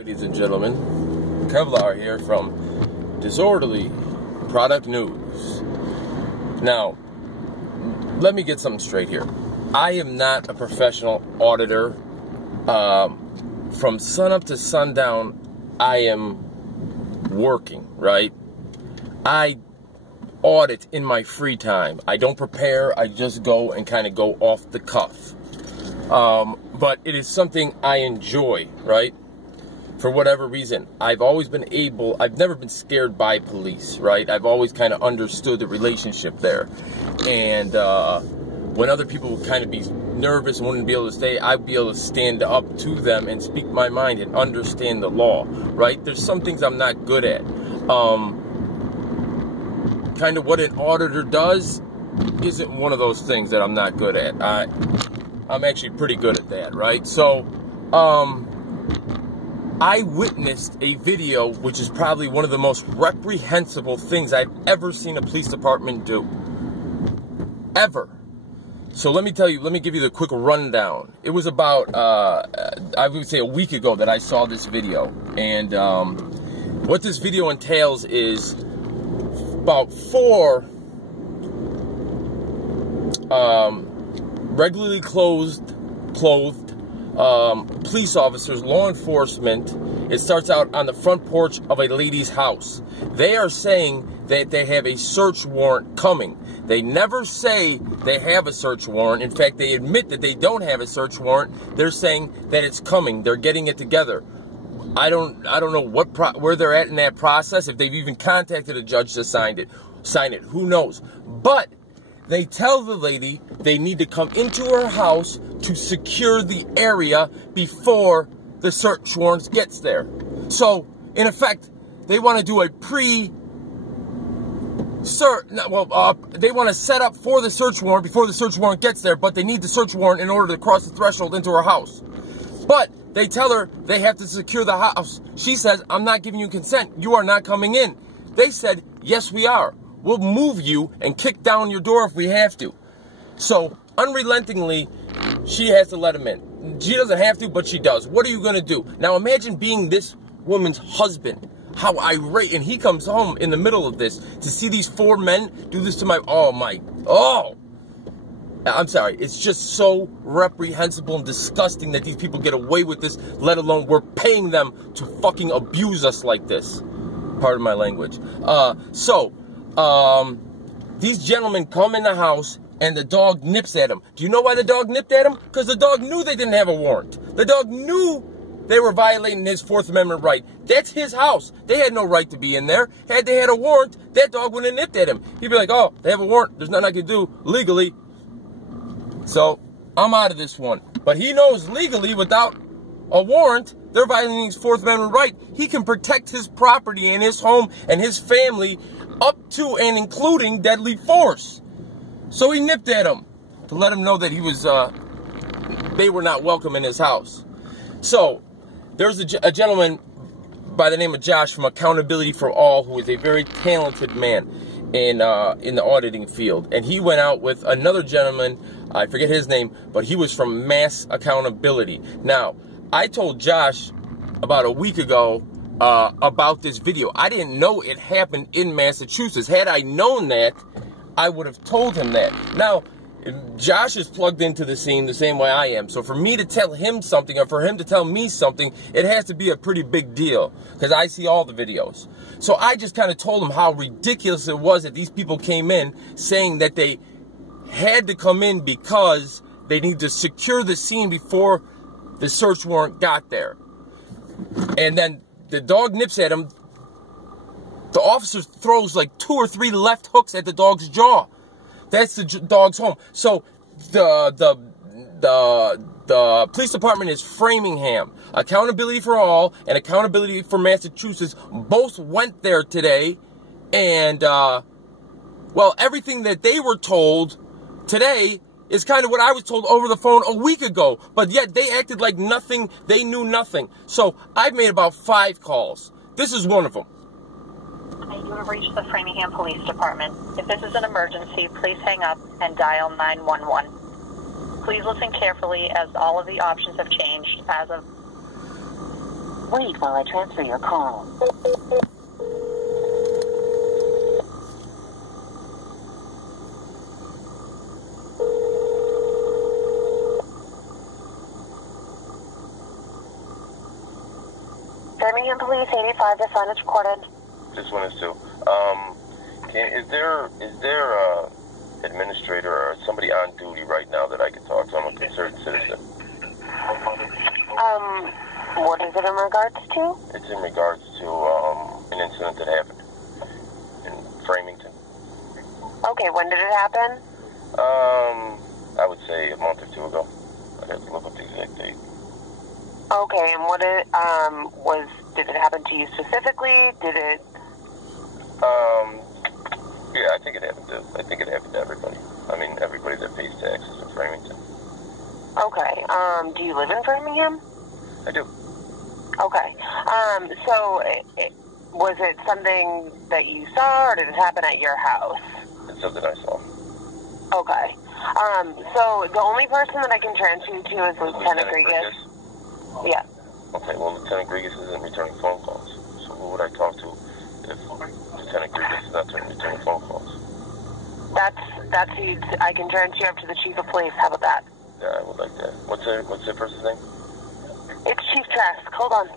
Ladies and gentlemen, Kevlar here from Disorderly Product News. Now, let me get something straight here. I am not a professional auditor. From sunup to sundown, I am working, right? I audit in my free time. I don't prepare, I just go and kind of go off the cuff. But it is something I enjoy, right? For whatever reason, I've always been able, I've never been scared by police, right? I've always kind of understood the relationship there. And when other people would kind of be nervous and wouldn't be able to stay, I'd be able to stand up to them and speak my mind and understand the law, right? There's some things I'm not good at. Kind of what an auditor does isn't one of those things that I'm not good at. I'm actually pretty good at that, right? So, I witnessed a video which is probably one of the most reprehensible things I've ever seen a police department do. Ever. So let me give you the quick rundown. It was about, I would say a week ago that I saw this video. And what this video entails is about 4 regularly clothed police officers, law enforcement. It starts out on the front porch of a lady's house. They are saying that they have a search warrant coming. They never say they have a search warrant. In fact, they admit that they don't have a search warrant. They're saying that it's coming. They're getting it together. I don't know where they're at in that process. If they've even contacted a judge to sign it. Who knows? But they tell the lady they need to come into her house to secure the area before the search warrant gets there. So, in effect, they want to do a they want to set up for the search warrant before the search warrant gets there, but they need the search warrant in order to cross the threshold into her house. But they tell her they have to secure the house. She says, I'm not giving you consent. You are not coming in. They said, yes, we are. We'll move you and kick down your door if we have to. So, unrelentingly, she has to let him in. She doesn't have to, but she does. What are you going to do? Now, imagine being this woman's husband. How irate. And he comes home in the middle of this to see these 4 men do this to I'm sorry. It's just so reprehensible and disgusting that these people get away with this, let alone we're paying them to fucking abuse us like this. Pardon my language. These gentlemen come in the house and the dog nips at him. Do you know why the dog nipped at him? Because the dog knew they didn't have a warrant. The dog knew they were violating his 4th Amendment right. That's his house. They had no right to be in there. Had they had a warrant, that dog wouldn't have nipped at him. He'd be like, oh, they have a warrant. There's nothing I can do legally. So, I'm out of this one. But he knows legally, without a warrant, they're violating his 4th Amendment right. He can protect his property and his home and his family up to and including deadly force. So he nipped at him to let him know that he was, they were not welcome in his house. So, there's a gentleman by the name of Josh from Accountability for All, who is a very talented man in the auditing field. And he went out with another gentleman, I forget his name, but he was from Mass Accountability. Now, I told Josh about a week ago about this video. I didn't know it happened in Massachusetts. Had I known that, I would have told him that. Now, Josh is plugged into the scene the same way I am. So for me to tell him something, or for him to tell me something, it has to be a pretty big deal, because I see all the videos. So I just kind of told him how ridiculous it was that these people came in saying that they had to come in because they need to secure the scene before the search warrant got there. And then the dog nips at him. The officer throws like 2 or 3 left hooks at the dog's jaw. That's the dog's home. So the police department is Framingham. Accountability for All and Accountability for Massachusetts both went there today. And, well, everything that they were told today is kind of what I was told over the phone a week ago. But yet they acted like nothing. They knew nothing. So I've made about 5 calls. This is one of them. You have reached the Framingham Police Department. If this is an emergency, please hang up and dial 911. Please listen carefully as all of the options have changed as of wait while I transfer your call. Framingham Police 85, the sign is recorded. This one is too. Is there a administrator or somebody on duty right now that I can talk to? I'm a concerned citizen. What is it in regards to? It's in regards to an incident that happened in Framingham. Okay, when did it happen? I would say a month or two ago. I'd have to look up the exact date. Okay, and what it did it happen to you specifically? Did it? Yeah, I think it happened to everybody. I mean, everybody that pays taxes in Framingham. Okay. Do you live in Framingham? I do. Okay. So was it something that you saw, or did it happen at your house? It's something I saw. Okay. So the only person that I can transfer you to is Lieutenant Grigas. Yeah. Okay, well, Lieutenant Grigas isn't returning phone calls. So who would I talk to if Lieutenant Grigas is not returning phone calls? That's who I can transfer you up to the Chief of Police. How about that? Yeah, I would like that. What's their person's name? It's Chief Trask. Hold on.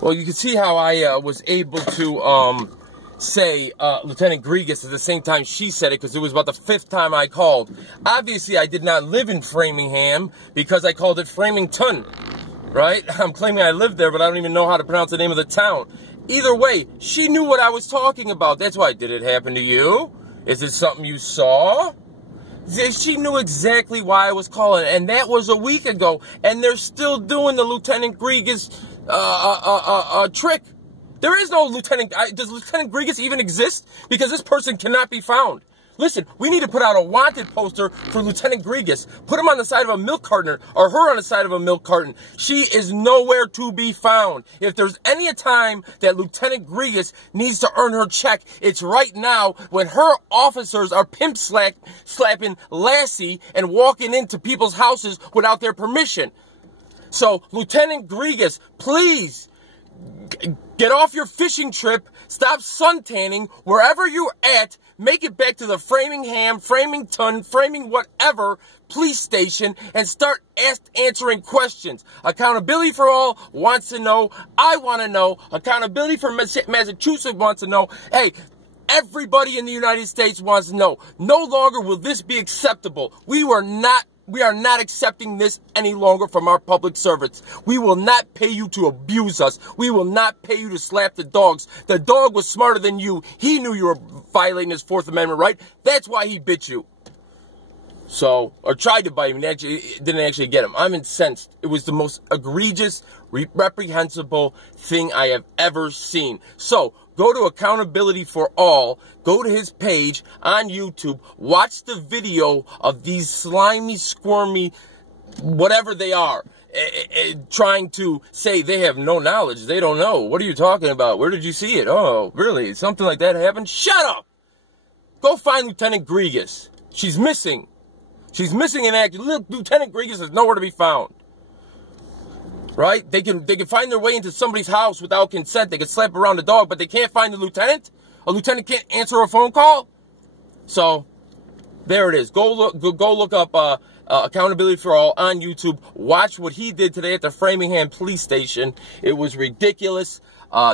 Well, you can see how I was able to say Lieutenant Grigas at the same time she said it, because it was about the 5th time I called. Obviously, I did not live in Framingham because I called it Framingham, right? I'm claiming I lived there, but I don't even know how to pronounce the name of the town. Either way, she knew what I was talking about. That's why. Did it happen to you? Is it something you saw? She knew exactly why I was calling, and that was a week ago, and they're still doing the Lieutenant Grigas trick. There is no Lieutenant. Does Lieutenant Grigas even exist? Because this person cannot be found. Listen, we need to put out a wanted poster for Lieutenant Grigas. Put him on the side of a milk carton, or her on the side of a milk carton. She is nowhere to be found. If there's any time that Lieutenant Grigas needs to earn her check, it's right now when her officers are pimp slapping Lassie and walking into people's houses without their permission. So, Lieutenant Grigas, please, get off your fishing trip, stop suntanning, wherever you're at, make it back to the Framingham, Framing whatever police station, and start answering questions. Accountability for All wants to know. I want to know. Accountability for Massachusetts wants to know. Hey, everybody in the United States wants to know. No longer will this be acceptable. We are not accepting this any longer from our public servants. We will not pay you to abuse us. We will not pay you to slap the dogs. The dog was smarter than you. He knew you were violating his 4th Amendment right. That's why he bit you. So, or tried to bite him and didn't actually get him. I'm incensed. It was the most egregious, reprehensible thing I have ever seen. So, go to Accountability for All, go to his page on YouTube, watch the video of these slimy, squirmy, whatever they are, trying to say they have no knowledge. They don't know. What are you talking about? Where did you see it? Oh, really? Something like that happened? Shut up! Go find Lieutenant Grigas. She's missing. She's missing in action. Look, Lieutenant Grigas is nowhere to be found. Right? They can find their way into somebody's house without consent. They can slap around the dog, but they can't find the lieutenant. A lieutenant can't answer a phone call. So, there it is. Go look up Accountability for All on YouTube. Watch what he did today at the Framingham police station. It was ridiculous.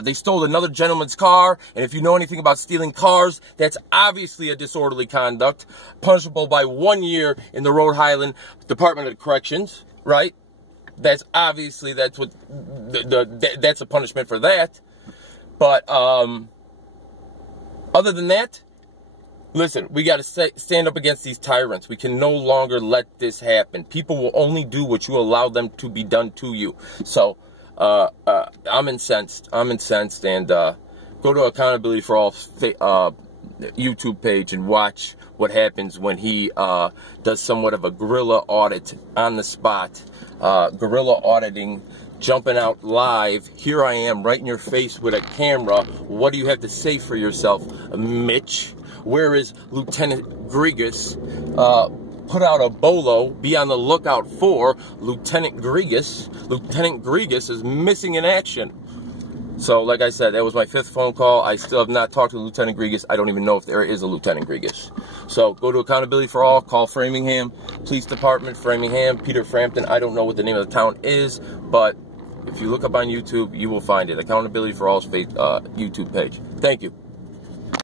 They stole another gentleman's car, and if you know anything about stealing cars, that's obviously a disorderly conduct, punishable by 1 year in the Rhode Island Department of Corrections, right? That's obviously, that's a punishment for that. But other than that, listen, we got to stand up against these tyrants. We can no longer let this happen. People will only do what you allow them to be done to you. So, I'm incensed, and go to Accountability for All YouTube page and watch what happens when he does somewhat of a guerrilla audit on the spot. Guerrilla auditing, jumping out live. Here I am right in your face with a camera. What do you have to say for yourself, Mitch? Where is Lieutenant Grigas? Put out a bolo. Be on the lookout for Lieutenant Grigas. Lieutenant Grigas is missing in action. So, like I said, that was my 5th phone call. I still have not talked to Lieutenant Grigas. I don't even know if there is a Lieutenant Grigas. So, go to Accountability for All. Call Framingham Police Department, Framingham, Peter Frampton. I don't know what the name of the town is, but if you look up on YouTube, you will find it. Accountability for All's YouTube page. Thank you.